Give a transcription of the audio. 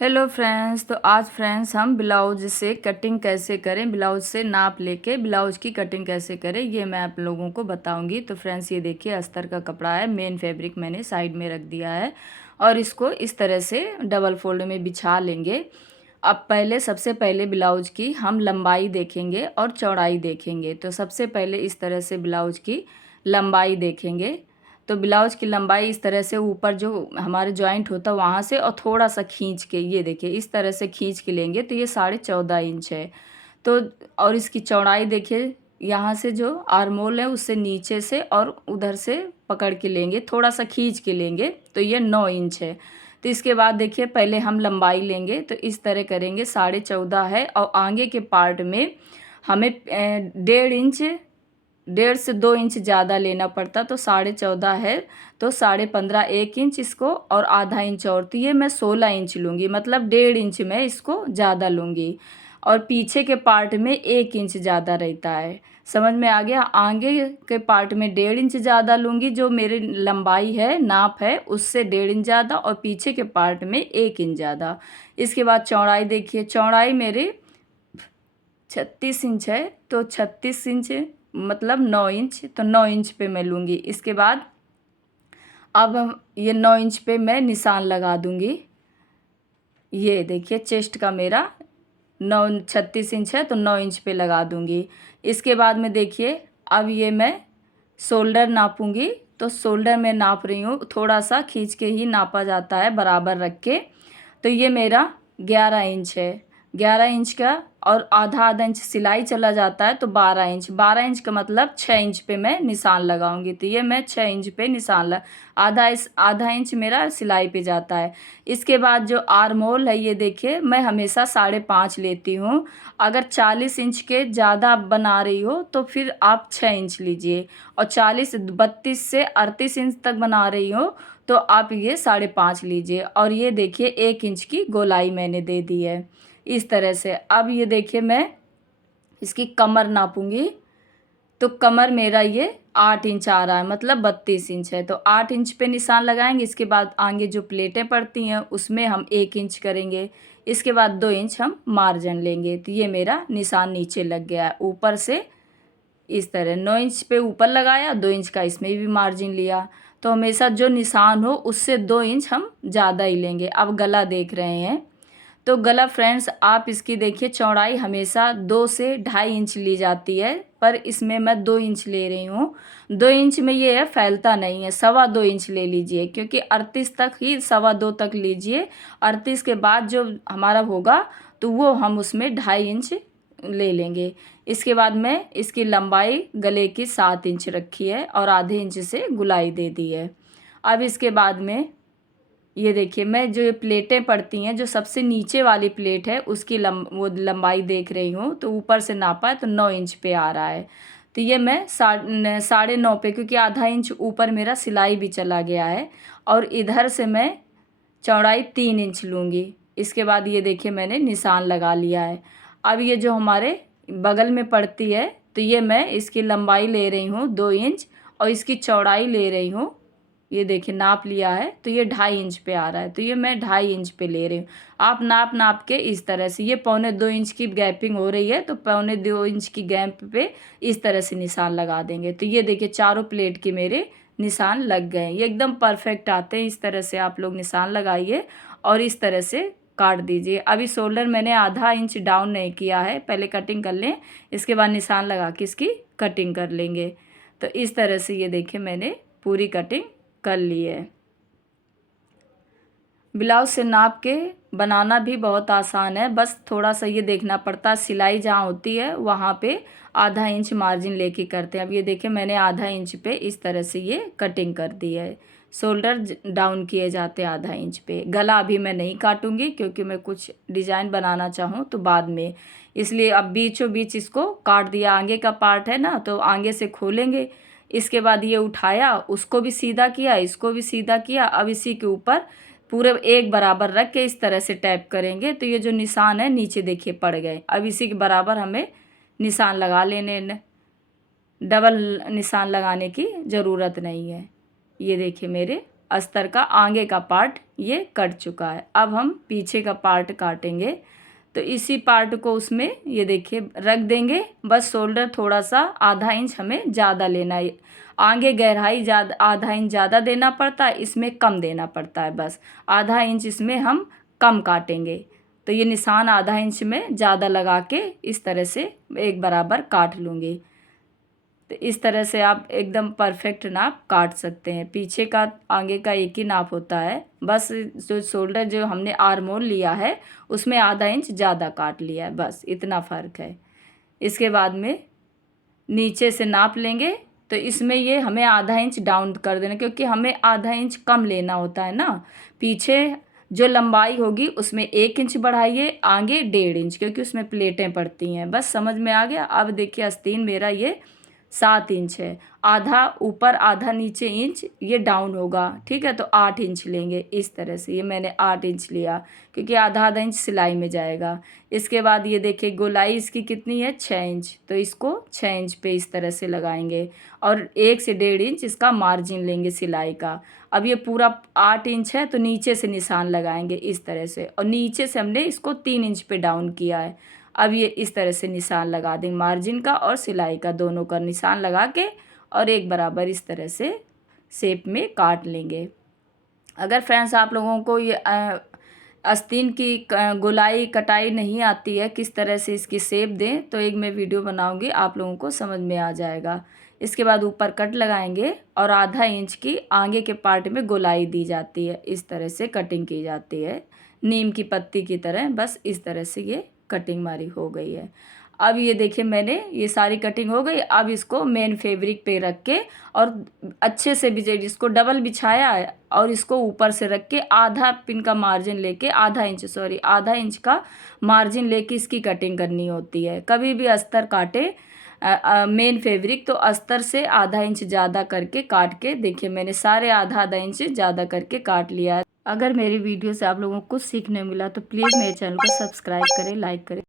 Hello friends, तो आज friends हम ब्लाउज से कटिंग कैसे करें, ब्लाउज से नाप लेके ब्लाउज की कटिंग कैसे करें ये मैं आप लोगों को बताऊंगी। तो फ्रेंड्स ये देखिए अस्तर का कपड़ा है, मेन फैब्रिक मैंने साइड में रख दिया है और इसको इस तरह से डबल फोल्ड में बिछा लेंगे। अब सबसे पहले ब्लाउज की हम लंबाई देखेंगे और चौड़ाई देखेंगे। तो सबसे पहले इस तरह से ब्लाउज की लंबाई देखेंगे। तो ब्लाउज की लंबाई इस तरह से ऊपर जो हमारे जॉइंट होता है वहाँ से और थोड़ा सा खींच के, ये देखिए इस तरह से खींच के लेंगे तो ये 14.5 इंच है। तो और इसकी चौड़ाई देखिए, यहाँ से जो आर्मोल है उससे नीचे से और उधर से पकड़ के लेंगे, थोड़ा सा खींच के लेंगे तो ये 9 इंच है। तो इसके बाद देखिए पहले हम लंबाई लेंगे तो इस तरह करेंगे, 14.5 है और आगे के पार्ट में हमें 1.5 इंच, 1.5 से 2 इंच ज़्यादा लेना पड़ता। तो 14.5 है तो 15.5 1 इंच इसको और आधा इंच और, तो ये मैं 16 इंच लूँगी, मतलब 1.5 इंच में इसको ज़्यादा लूँगी। और पीछे के पार्ट में 1 इंच ज़्यादा रहता है, समझ में आ गया। आगे के पार्ट में 1.5 इंच ज़्यादा लूँगी, जो मेरी लंबाई है नाप है उससे 1.5 इंच ज़्यादा और पीछे के पार्ट में 1 इंच ज़्यादा। इसके बाद चौड़ाई देखिए, चौड़ाई मेरी 36 इंच है तो 36 इंच मतलब 9 इंच, तो 9 इंच पे मैं लूँगी। इसके बाद अब हम ये 9 इंच पे मैं निशान लगा दूँगी। ये देखिए चेस्ट का मेरा 36 इंच है तो 9 इंच पे लगा दूँगी। इसके बाद में देखिए अब ये मैं शोल्डर नापूँगी। तो शोल्डर में नाप रही हूँ, थोड़ा सा खींच के ही नापा जाता है बराबर रख के। तो ये मेरा 11 इंच है, 11 इंच का और आधा आधा इंच सिलाई चला जाता है तो 12 इंच, 12 इंच का मतलब 6 इंच पे मैं निशान लगाऊंगी। तो ये मैं 6 इंच पे निशान आधा इंच मेरा सिलाई पे जाता है। इसके बाद जो आर्म होल है ये देखिए, मैं हमेशा 5.5 लेती हूँ। अगर 40 इंच के ज़्यादा आप बना रही हो तो फिर आप 6 इंच लीजिए, और 32 से 38 इंच तक बना रही हो तो आप ये 5.5 लीजिए। और ये देखिए 1 इंच की गोलाई मैंने दे दी है इस तरह से। अब ये देखिए मैं इसकी कमर नापूंगी। तो कमर मेरा ये 8 इंच आ रहा है, मतलब 32 इंच है। तो 8 इंच पे निशान लगाएंगे। इसके बाद आगे जो प्लेटें पड़ती हैं उसमें हम 1 इंच करेंगे। इसके बाद 2 इंच हम मार्जिन लेंगे। तो ये मेरा निशान नीचे लग गया है ऊपर से इस तरह। 9 इंच पे ऊपर लगाया, 2 इंच का इसमें भी मार्जिन लिया। तो हमेशा जो निशान हो उससे 2 इंच हम ज़्यादा ही लेंगे। अब गला देख रहे हैं, तो गला फ्रेंड्स आप इसकी देखिए चौड़ाई हमेशा 2 से 2.5 इंच ली जाती है, पर इसमें मैं 2 इंच ले रही हूँ। 2 इंच में ये है फैलता नहीं है, 2.25 इंच ले लीजिए, क्योंकि 38 तक ही 2.25 तक लीजिए। 38 के बाद जो हमारा होगा तो वो हम उसमें 2.5 इंच ले लेंगे। इसके बाद मैं इसकी लंबाई गले की 7 इंच रखी है और आधे इंच से गुलाई दे दी है। अब इसके बाद में ये देखिए मैं जो ये प्लेटें पड़ती हैं, जो सबसे नीचे वाली प्लेट है उसकी वो लंबाई देख रही हूँ। तो ऊपर से नापा है तो 9 इंच पे आ रहा है। तो ये मैं 9.5 पे, क्योंकि आधा इंच ऊपर मेरा सिलाई भी चला गया है। और इधर से मैं चौड़ाई 3 इंच लूँगी। इसके बाद ये देखिए मैंने निशान लगा लिया है। अब ये जो हमारे बगल में पड़ती है तो ये मैं इसकी लंबाई ले रही हूँ 2 इंच और इसकी चौड़ाई ले रही हूँ, ये देखिए नाप लिया है तो ये 2.5 इंच पे आ रहा है। तो ये मैं 2.5 इंच पे ले रही हूँ। आप नाप नाप के इस तरह से, ये 1.25 इंच की गैपिंग हो रही है तो 1.25 इंच की गैप पे इस तरह से निशान लगा देंगे। तो ये देखिए चारों प्लेट के मेरे निशान लग गए, ये एकदम परफेक्ट आते हैं। इस तरह से आप लोग निशान लगाइए और इस तरह से काट दीजिए। अभी शोल्डर मैंने आधा इंच डाउन नहीं किया है, पहले कटिंग कर लें, इसके बाद निशान लगा के इसकी कटिंग कर लेंगे। तो इस तरह से ये देखिए मैंने पूरी कटिंग कर ली है। ब्लाउज से नाप के बनाना भी बहुत आसान है, बस थोड़ा सा ये देखना पड़ता है, सिलाई जहाँ होती है वहाँ पे आधा इंच मार्जिन लेके करते हैं। अब ये देखिए मैंने आधा इंच पे इस तरह से ये कटिंग कर दी है। शोल्डर डाउन किए जाते हैं आधा इंच पे। गला अभी मैं नहीं काटूंगी क्योंकि मैं कुछ डिजाइन बनाना चाहूँ तो बाद में, इसलिए अब बीचों बीच इसको काट दिया। आगे का पार्ट है ना तो आगे से खोलेंगे। इसके बाद ये उठाया, उसको भी सीधा किया, इसको भी सीधा किया। अब इसी के ऊपर पूरे एक बराबर रख के इस तरह से टैप करेंगे तो ये जो निशान है नीचे देखिए पड़ गए। अब इसी के बराबर हमें निशान लगा लेने, डबल निशान लगाने की ज़रूरत नहीं है। ये देखिए मेरे अस्तर का आगे का पार्ट ये कट चुका है। अब हम पीछे का पार्ट काटेंगे। तो इसी पार्ट को उसमें ये देखिए रख देंगे। बस शोल्डर थोड़ा सा आधा इंच हमें ज़्यादा लेना है। आगे गहराई ज़्यादा आधा इंच ज़्यादा देना पड़ता है, इसमें कम देना पड़ता है। बस आधा इंच इसमें हम कम काटेंगे। तो ये निशान आधा इंच में ज़्यादा लगा के इस तरह से एक बराबर काट लूँगी। तो इस तरह से आप एकदम परफेक्ट नाप काट सकते हैं। पीछे का आगे का एक ही नाप होता है। बस जो शोल्डर जो हमने आर्म होल लिया है उसमें आधा इंच ज़्यादा काट लिया है, बस इतना फ़र्क है। इसके बाद में नीचे से नाप लेंगे। तो इसमें ये हमें आधा इंच डाउन कर देना, क्योंकि हमें आधा इंच कम लेना होता है ना। पीछे जो लंबाई होगी उसमें 1 इंच बढ़ाइए, आगे 1.5 इंच, क्योंकि उसमें प्लेटें पड़ती हैं। बस समझ में आ गया। अब देखिए आस्तीन मेरा ये 7 इंच है। आधा ऊपर आधा नीचे इंच ये डाउन होगा, ठीक है। तो 8 इंच लेंगे इस तरह से। ये मैंने 8 इंच लिया, क्योंकि आधा आधा इंच सिलाई में जाएगा। इसके बाद ये देखिए गोलाई इसकी कितनी है, 6 इंच। तो इसको 6 इंच पे इस तरह से लगाएंगे और 1 से 1.5 इंच इसका मार्जिन लेंगे सिलाई का। अब ये पूरा 8 इंच है तो नीचे से निशान लगाएंगे इस तरह से, और नीचे से हमने इसको 3 इंच पे डाउन किया है। अब ये इस तरह से निशान लगा देंगे, मार्जिन का और सिलाई का दोनों का निशान लगा के, और एक बराबर इस तरह से शेप में काट लेंगे। अगर फ्रेंड्स आप लोगों को ये आस्तीन की गोलाई कटाई नहीं आती है, किस तरह से इसकी शेप दें, तो एक मैं वीडियो बनाऊंगी, आप लोगों को समझ में आ जाएगा। इसके बाद ऊपर कट लगाएंगे और आधा इंच की आगे के पार्ट में गोलाई दी जाती है। इस तरह से कटिंग की जाती है, नीम की पत्ती की तरह। बस इस तरह से ये कटिंग हमारी हो गई है। अब ये देखिए मैंने ये सारी कटिंग हो गई। अब इसको मेन फैब्रिक पे रख के और अच्छे से इसको डबल बिछाया है, और इसको ऊपर से रख के आधा पिन का मार्जिन लेके आधा इंच का मार्जिन लेके इसकी कटिंग करनी होती है। कभी भी अस्तर काटे मेन फैब्रिक तो अस्तर से आधा इंच ज़्यादा करके काट के, देखिए मैंने सारे आधा आधा इंच ज़्यादा करके काट लिया है। अगर मेरी वीडियो से आप लोगों को कुछ सीखने मिला तो प्लीज़ मेरे चैनल को सब्सक्राइब करें, लाइक करें।